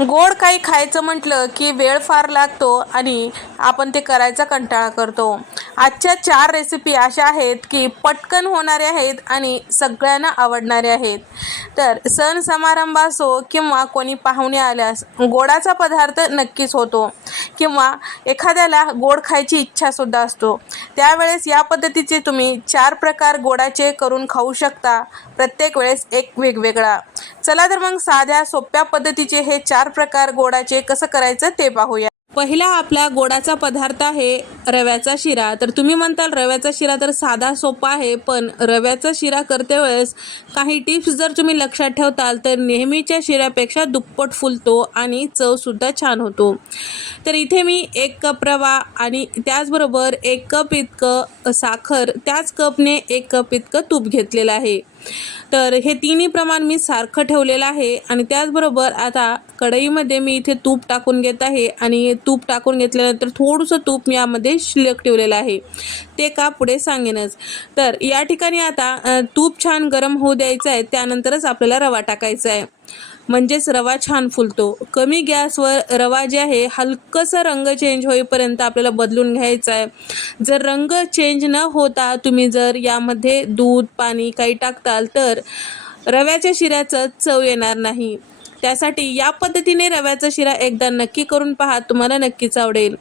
गोड काही खायचं म्हटलं की वेळ फार लागतो आणि आपण ते करायचा कंटाळा करतो. आजच्या चार रेसिपी अशा आहेत की पटकन होणाऱ्या आहेत आणि सगळ्यांना आवडणाऱ्या आहेत. तर सण समारंभ असो किंवा कोणी पाहुणे आल्यास गोडाचा पदार्थ नक्कीच होतो किंवा एखाद्याला गोड खायची इच्छासुद्धा असतो. त्यावेळेस या पद्धतीचे तुम्ही चार प्रकार गोडाचे करून खाऊ शकता. प्रत्येक वेळेस एक वेगवेगळा. चला तर मग साध्या सोप्या पद्धतीचे हे चार प्रकार गोडाचे कसं करायचं ते पाहूया. पहिला आपला गोडाचा पदार्थ आहे रव्याचा शिरा. तर तुम्ही म्हणताल रव्याचा शिरा तर साधा सोपा आहे पण रव्याचा शिरा करते वेळेस काही टिप्स जर तुम्ही लक्षात ठेवताल तर नेहमीच्या शिऱ्यापेक्षा दुप्पट फुलतो आणि चवसुद्धा छान होतो. तर इथे मी एक कप रवा आणि त्याचबरोबर एक कप इतकं साखर त्याच कपने एक कप इतकं तूप घेतलेलं आहे. तर हे तिन्ही प्रमाण मी सारखं ठेवलेलं आहे आणि त्याचबरोबर आता कढईमध्ये मी इथे तूप टाकून घेत आहे आणि तूप टाकून घेतल्यानंतर थोडंसं तूप मी यामध्ये शिल्लक ठेवलेलं आहे. ते का पुढे सांगेनच. तर या ठिकाणी आता तूप छान गरम होऊ द्यायचं आहे त्यानंतरच आपल्याला रवा टाकायचा आहे. म्हणजेच रवा छान फुलतो. कमी गॅसवर रवा जे आहे हलकंसं रंग चेंज होईपर्यंत आपल्याला बदलून घ्यायचा आहे जर रंग चेंज न होता तुम्ही जर यामध्ये दूध पाणी काही टाकताल तर रव्याच्या शिऱ्याचं चव येणार नाही. त्यासाठी या पद्धतीने रव्याचा शिरा एकदा नक्की करून पहा तुम्हाला नक्कीच आवडेल.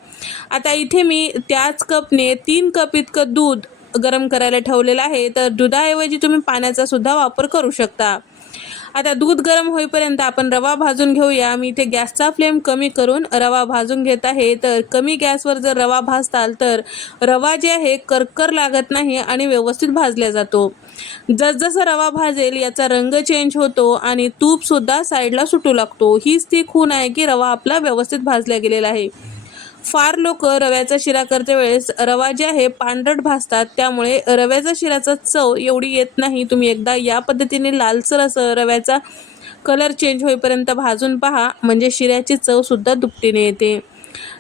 आता इथे मी त्याच कपने तीन कप इतकं दूध गरम करायला ठेवलेलं आहे. तर दुधाऐवजी तुम्ही पाण्याचा सुद्धा वापर करू शकता. आता दूध गरम होईपर्यंत आपण रवा भाजून घेऊया. मी इथे गॅसचा फ्लेम कमी करून रवा भाजून घेत आहे. तर कमी गॅसवर जर रवा भाजताल तर रवा जे आहे करकर लागत नाही आणि व्यवस्थित भाजला जातो. जसजसा रवा भाजेल याचा रंग चेंज होतो आणि तूपसुद्धा साईडला सुटू लागतो. हीच ती खूण आहे की रवा आपला व्यवस्थित भाजला गेलेला आहे. फार लोक रव्याचा शिरा करते वेळेस रवा जे आहे पांढरट भासतात त्यामुळे रव्याचा शिराचा चव एवढी येत नाही. तुम्ही एकदा या पद्धतीने लालसर असं रव्याचा कलर चेंज होईपर्यंत भाजून पहा. म्हणजे शिऱ्याची चवसुद्धा दुपटीने येते.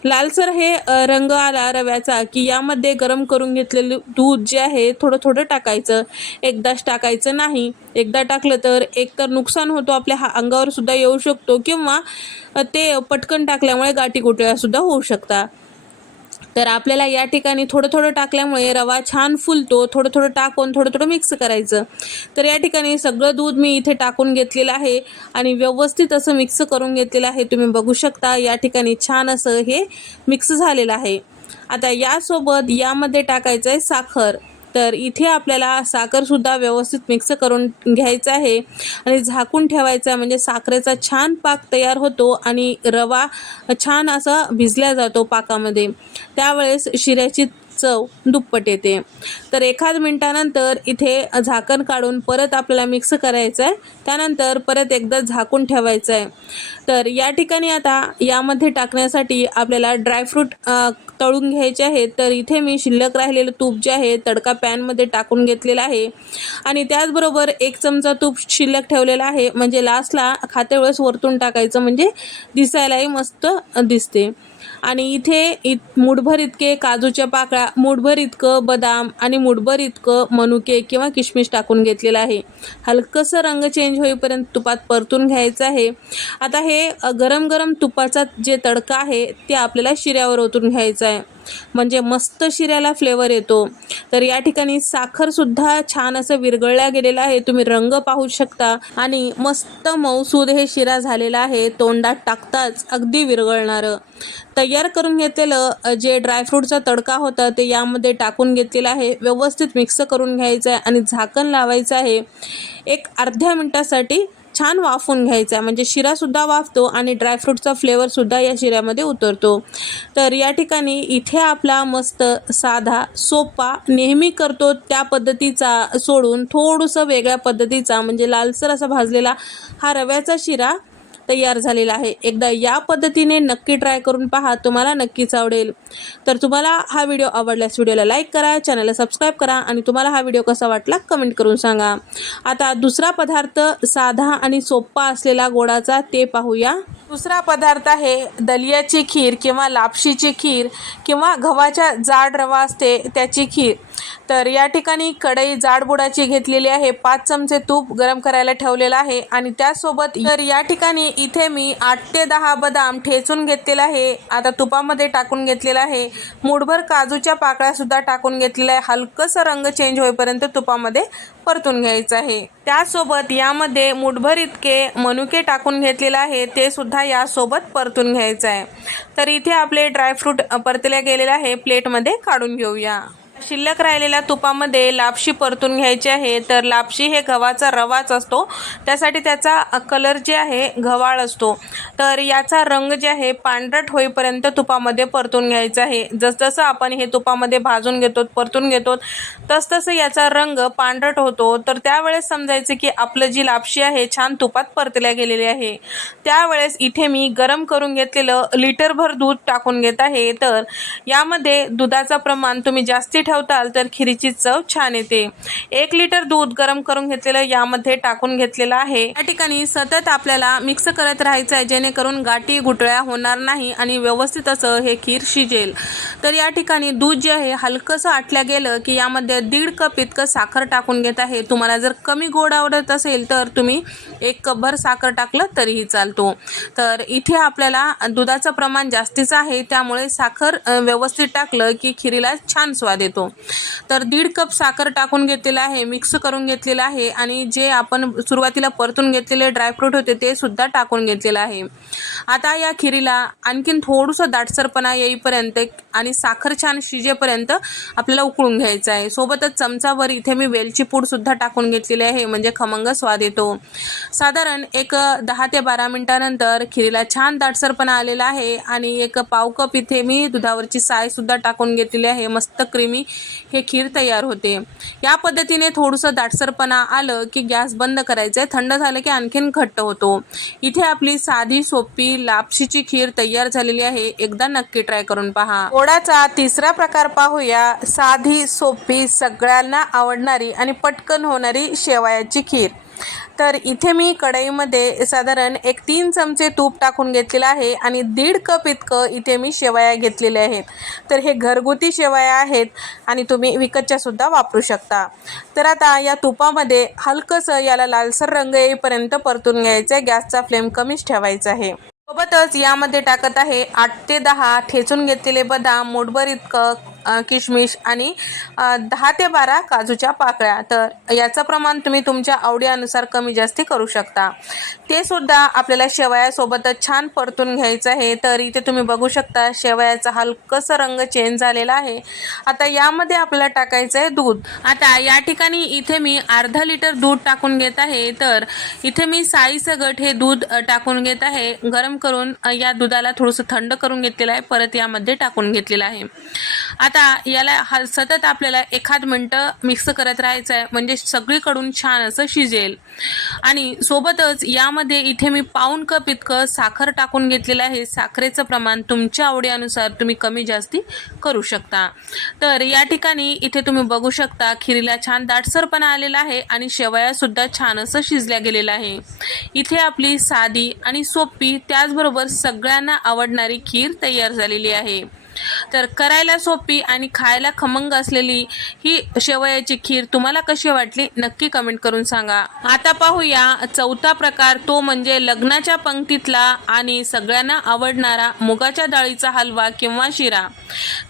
लालसर हे रंग आला रव्याचा की यामध्ये गरम करून घेतलेलं दूध जे आहे थोडं थोडं टाकायचं. एकदाच टाकायचं नाही. एकदा टाकलं तर एकतर नुकसान होतो आपल्या हा अंगावर सुद्धा येऊ शकतो किंवा ते पटकन टाकल्यामुळे गाठी सुद्धा होऊ शकतात तर आपल्याला या ठिकाणी थोडं थोडं टाकल्यामुळे रवा छान फुलतो थोडं थोडं टाकून थोडं थोडं मिक्स करायचं. तर या ठिकाणी सगळं दूध मी इथे टाकून घेतलेलं आहे आणि व्यवस्थित असं मिक्स करून घेतलेलं आहे. तुम्ही बघू शकता या ठिकाणी छान असं हे मिक्स झालेलं आहे. आता यासोबत यामध्ये टाकायचं आहे साखर. तर इथे आपल्याला साखरसुद्धा व्यवस्थित मिक्स करून घ्यायचं आहे. आणि झाकून ठेवायचं आहे म्हणजे साखरेचा छान पाक तयार होतो आणि रवा छान असा भिजला जातो पाकामध्ये. त्यावेळेस शिऱ्याची चव दुप्पट येते. तर एखाद मिनटानंतर इथे झाकण काढून परत आपल्याला मिक्स करायचं आहे त्यानंतर परत एकदा झाकून ठेवायचं आहे तर या ठिकाणी आता यामध्ये टाकण्यासाठी आपल्याला ड्रायफ्रूट तळून घ्यायचे आहेत. तर इथे मी शिल्लक राहिलेलं तूप जे आहे तडका पॅनमध्ये टाकून घेतलेलं आहे. आणि त्याचबरोबर एक चमचा तूप शिल्लक ठेवलेला आहे. म्हणजे लास्टला खाते वेळेस वरतून टाकायचं म्हणजे दिसायलाही मस्त दिसते. आणि इथे इत मुठभर इतके काजूच्या पाकळ्या मुठभर इतकं बदाम आणि मुठभर इतकं मनुके किंवा किशमिश टाकून घेतलेलं आहे. हलकंसं रंग चेंज होईपर्यंत तुपात परतून घ्यायचं आहे. आता हे गरम गरम तुपाचा जे तडका आहे ते आपल्याला शिऱ्यावर ओतून घ्यायचं आहे. म्हणजे मस्त शिऱ्याला फ्लेवर येतो. तर या ठिकाणी साखरसुद्धा छान असं विरघळल्या गेलेलं आहे. तुम्ही रंग पाहू शकता. आणि मस्त मऊसूद हे शिरा झालेला आहे. तोंडात टाकताच अगदी विरघळणारं. तयार करून घेतलेलं जे ड्रायफ्रूटचा तडका होता ते यामध्ये टाकून घेतलेलं आहे. व्यवस्थित मिक्स करून घ्यायचं आहे आणि झाकण लावायचं आहे. एक अर्ध्या मिनटासाठी छान वाफून घ्यायचा आहे. म्हणजे शिरासुद्धा वाफतो आणि ड्रायफ्रूटचा फ्लेवरसुद्धा या शिऱ्यामध्ये उतरतो. तर या ठिकाणी इथे आपला मस्त साधा सोपा नेहमी करतो त्या पद्धतीचा सोडून थोडंसं वेगळ्या पद्धतीचा म्हणजे लालसर असा भाजलेला हा रव्याचा शिरा तयार झालेला आहे. एकदा या पद्धतीने नक्की ट्राय करून पहा तुम्हाला नक्कीच आवडेल. तर तुम्हाला हा व्हिडिओ आवडल्यास व्हिडिओला लाईक करा चॅनलला सबस्क्राईब करा आणि तुम्हाला हा व्हिडिओ कसा वाटला कमेंट करून सांगा. आता दुसरा पदार्थ साधा आणि सोप्पा असलेला गोडाचा ते पाहूया. दुसरा पदार्थ आहे दलियाची खीर किंवा लापशीची खीर किंवा गव्हाच्या जाड रवा असते त्याची खीर. तर या ठिकाणी कढई जाडबुडाची घेतलेली आहे. पाच चमचे तूप गरम करायला ठेवलेलं आहे आणि त्यासोबत तर या ठिकाणी इथे मी आठ ते दहा बदाम ठेचून घेतलेला आहे. आता तुपामध्ये टाकून घेतलेला आहे. मुठभर काजूच्या पाकळ्या सुद्धा टाकून घेतलेल्या आहे. हलकंसं रंग चेंज होईपर्यंत तुपामध्ये परतून घ्यायचं आहे. त्यासोबत यामध्ये मुठभर इतके मनुके टाकून घेतलेले आहे. ते सुद्धा यासोबत परतून घ्यायचं आहे. तर इथे आपले ड्रायफ्रूट परतल्या गेलेले आहे. प्लेटमध्ये काढून घेऊया. शिल्लक राहिलेल्या तुपामध्ये लापशी परतून घ्यायची आहे. तर लापशी हे गव्हाचा रवाच असतो. त्यासाठी त्याचा कलर जे आहे गव्हाळ असतो. तर याचा रंग जे आहे पांढरट होईपर्यंत तुपामध्ये परतून घ्यायचा आहे. जसजसं आपण हे तुपामध्ये भाजून घेतो परतून घेतो तसतसं याचा रंग पांढरट होतो. तर त्यावेळेस समजायचं की आपलं जी लापशी आहे छान तुपात परतल्या गेलेली आहे. त्यावेळेस इथे मी गरम करून घेतलेलं लिटरभर दूध टाकून घेत आहे. तर यामध्ये दुधाचं प्रमाण तुम्ही जास्ती ठेवताल तर खिरीची चव छान येते. एक लिटर दूध गरम करून घेतलेलं यामध्ये टाकून घेतलेलं आहे. या ठिकाणी सतत आपल्याला मिक्स करत राहायचं आहे जेणेकरून गाठी गुटळ्या होणार नाही आणि व्यवस्थित असं हे खीर शिजेल. तर या ठिकाणी दूध जे आहे हलकंसं आटल्या गेलं की यामध्ये दीड कप इतकं साखर टाकून घेत आहे. तुम्हाला जर कमी गोड आवडत असेल तर तुम्ही एक कपभर साखर टाकलं तरीही चालतो. तर इथे आपल्याला दुधाचं प्रमाण जास्तीचं आहे त्यामुळे साखर व्यवस्थित टाकलं की खिरीला छान स्वाद येतो. तर दीड कप साखर टाकून घेतलेलं आहे मिक्स करून घेतलेलं आहे आणि जे आपण सुरुवातीला परतून घेतलेले ड्रायफ्रूट होते ते सुद्धा टाकून घेतलेलं आहे. आता या खिरीला आणखीन थोडंसं दाटसरपणा येईपर्यंत आणि साखर छान शिजेपर्यंत आपल्याला उकळून घ्यायचं आहे. सोबतच चमचावर इथे मी वेलची पूडसुद्धा टाकून घेतलेली आहे म्हणजे खमंग स्वाद येतो. साधारण एक दहा ते बारा मिनिटानंतर खिरीला छान दाटसरपणा आलेला आहे आणि एक पाव कप इथे मी दुधावरची सायसुद्धा टाकून घेतलेली आहे मस्त क्रीमी हे खीर तयार होते. या पद्धतीने थोडंसं दाटसरपणा आलं की गॅस बंद करायचं आहे थंड झालं की आणखीन घट्ट होतो. इथे आपली साधी सोपी लापशीची खीर तयार झालेली आहे. एकदा नक्की ट्राय करून पहा. गोडाचा तिसरा प्रकार पाहूया. साधी सोपी सगळ्यांना आवडणारी आणि पटकन होणारी शेवयाची खीर. तर इथे मी कढईमध्ये साधारण एक तीन चमचे तूप टाकून घेतलेलं आहे आणि दीड कप इतकं इथे मी शेवया घेतलेल्या आहेत. तर हे घरगुती शेवया आहेत आणि तुम्ही विकतच्यासुद्धा वापरू शकता. तर आता या तुपामध्ये हलकंसं याला लालसर रंग येईपर्यंत परतून घ्यायचं आहे गॅसचा फ्लेम कमीच ठेवायचा आहे. सोबतच यामध्ये टाकत आहे आठ ते दहा ठेचून घेतलेले बदाम मोठभर इतकं किशमिश आणि दहा ते बारा काजूच्या पाकळ्या. तर याचं प्रमाण तुम्ही तुमच्या आवडीनुसार कमी जास्ती करू शकता. ते सुद्धा आपल्याला शेवयासोबतच छान परतून घ्यायचं आहे. तर इथे तुम्ही बघू शकता शेवयाचा हलकंसं रंग चेंज झालेला आहे. आता यामध्ये आपल्याला टाकायचं आहे दूध. आता या ठिकाणी इथे मी अर्धा लिटर दूध टाकून घेत आहे. तर इथे मी साईचं गट हे दूध टाकून घेत आहे. गरम करून या दुधाला थोडंसं थंड करून घेतलेलं आहे. परत यामध्ये टाकून घेतलेलं आहे. आता आता याला हा सतत आपल्याला एखाद मिनटं मिक्स करत राहायचं आहे म्हणजे सगळीकडून छान असं शिजेल. आणि सोबतच यामध्ये इथे मी पाऊण कप इतकं साखर टाकून घेतलेलं आहे. साखरेचं प्रमाण तुमच्या आवडीनुसार तुम्ही कमी जास्ती करू शकता. तर या ठिकाणी इथे तुम्ही बघू शकता खिरीला छान दाटसरपणा आलेला आहे आणि शेवयासुद्धा छान असं शिजल्या गेलेलं आहे. इथे आपली साधी आणि सोपी त्याचबरोबर सगळ्यांना आवडणारी खीर तयार झालेली आहे. तर करायला सोपी आणि खायला खमंग असलेली ही शेवयाची खीर तुम्हाला कशी वाटली नक्की कमेंट करून सांगा. आता पाहूया चौथा प्रकार तो म्हणजे लग्नाच्या पंक्तीतला आणि सगळ्यांना आवडणारा मुगाच्या डाळीचा हलवा किंवा शिरा.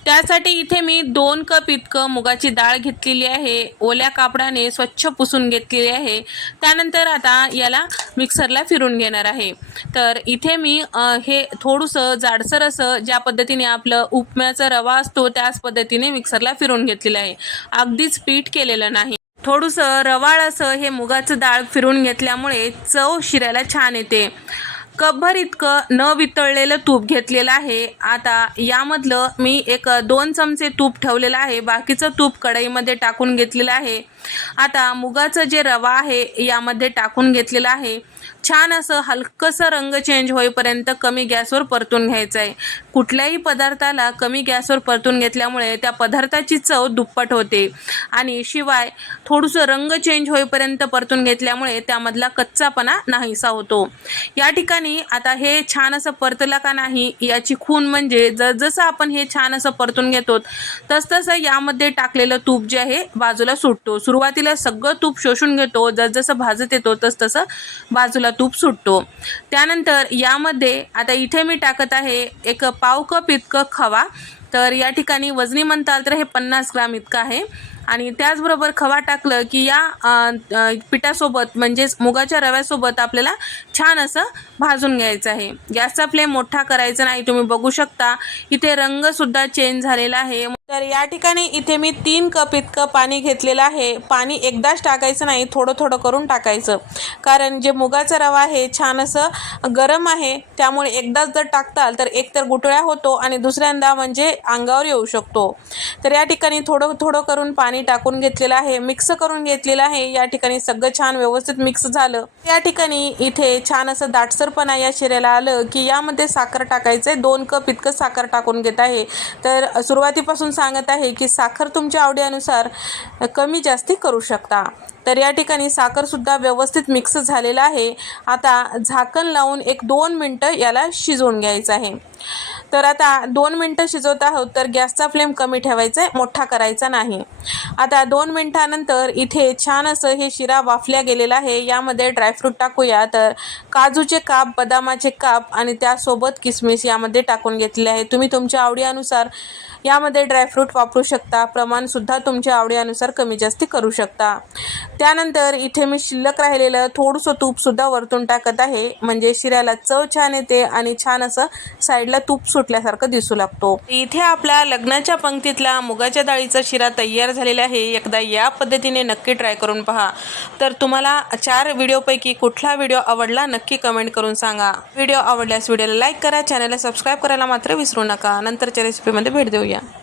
त्यासाठी इथे मी दोन कप इतकं मुगाची डाळ घेतलेली आहे ओल्या कापडाने स्वच्छ पुसून घेतलेली आहे. त्यानंतर आता याला मिक्सरला फिरून घेणार आहे. तर इथे मी हे थोडंसं जाडसर असं ज्या पद्धतीने आपलं उपम्याचा रवा असतो त्याच पद्धतीने मिक्सरला फिरून घेतलेला आहे. अगदीच पीठ केलेलं नाही. थोडंसं रवाळ असं हे मुगाचं डाळ फिरून घेतल्यामुळे चव शिरायला छान येते. कपभर इतकं न वितळलेलं तूप घेतलेलं आहे. आता यामधलं मी एक दोन चमचे तूप ठेवलेलं आहे. बाकीचं तूप कढईमध्ये टाकून घेतलेलं आहे. आता मुगाचं जे रवा आहे यामध्ये टाकून घेतलेला आहे. छान असं हलकंसं रंग चेंज होईपर्यंत कमी गॅसवर परतून घ्यायचं आहे कुठल्याही पदार्थाला कमी गॅसवर परतून घेतल्यामुळे त्या पदार्थाची चव दुप्पट होते. आणि शिवाय थोडंसं रंग चेंज होईपर्यंत परतून घेतल्यामुळे त्यामधला कच्चापणा नाहीसा होतो. या ठिकाणी आता हे छान असं परतलं का नाही याची खून म्हणजे जसं आपण हे छान असं परतून घेतो तसतसं यामध्ये टाकलेलं तूप जे आहे बाजूला सुटतो. सुरुवातीला सगळं तूप शोषून घेतो जसजसं भाजत येतो तसतसं बाजूला तूप सुटतो. त्यानंतर यामध्ये आता इथे मी टाकत आहे एक पाव कप इतकं खवा. तर या ठिकाणी वजनी म्हणताल तर हे पन्नास ग्राम इतकं आहे. आणि त्याचबरोबर खवा टाकलं की या पिठासोबत म्हणजेच मुगाच्या रव्यासोबत आपल्याला छान असं भाजून घ्यायचं आहे. गॅसचा फ्लेम मोठा करायचा नाही तुम्ही बघू शकता. इथे रंगसुद्धा चेंज झालेला आहे. तर या ठिकाणी इथे मी तीन कप इतकं पाणी घेतलेलं आहे. पाणी एकदाच टाकायचं नाही थोडं थोडं करून टाकायचं. कारण जे मुगाचा रवा आहे छान असं गरम आहे त्यामुळे एकदाच जर टाकताल तर एकतर गुटळ्या होतो आणि दुसऱ्यांदा म्हणजे अंगावर येऊ शकतो. तर या ठिकाणी थोडं थोडं करून पाणी टाकून घेतलेलं आहे मिक्स करून घेतलेलं आहे. या ठिकाणी सगळं छान व्यवस्थित मिक्स झालं. या ठिकाणी इथे छान असं दाटसरपणा या शिऱ्याला आलं की यामध्ये साखर टाकायचं आहे दोन कप इतकं साखर टाकून घेत आहे. तर सुरुवातीपासून सांगत आहे की साखर तुमच्या आवडीनुसार कमी जास्ती करू शकता. तर या ठिकाणी साखरसुद्धा व्यवस्थित मिक्स झालेलं आहे. आता झाकण लावून एक दोन मिनटं याला शिजवून घ्यायचं आहे. तर आता दोन मिनटं शिजवत आहोत तर गॅसचा फ्लेम कमी ठेवायचा आहे मोठा करायचा नाही. आता दोन मिनटानंतर इथे छान असं हे शिरा वाफल्या गेलेला आहे यामध्ये ड्रायफ्रूट टाकूया. तर काजूचे काप बदामाचे काप आणि त्यासोबत किसमिस यामध्ये टाकून घेतले आहे. तुम्ही तुमच्या आवडीनुसार यामध्ये ड्रायफ्रूट वापरू शकता प्रमाणसुद्धा तुमच्या आवडीनुसार कमी जास्ती करू शकता. त्यानंतर इथे मी शिल्लक राहिलेलं थोडंसं तूपसुद्धा वरतून टाकत आहे. म्हणजे शिऱ्याला चव छान येते आणि छान असं साईडला तूप सुटल्यासारखं दिसू लागतो. इथे आपला लग्नाच्या पंक्तीतला मुगाच्या डाळीचा शिरा तयार झालेला आहे. एकदा या पद्धतीने नक्की ट्राय करून पहा. तर तुम्हाला चार व्हिडिओपैकी कुठला व्हिडिओ आवडला नक्की कमेंट करून सांगा. व्हिडिओ आवडल्यास व्हिडिओला लाईक करा चॅनलला सबस्क्राईब करायला मात्र विसरू नका. नंतरच्या रेसिपीमध्ये भेट देऊया. Yeah.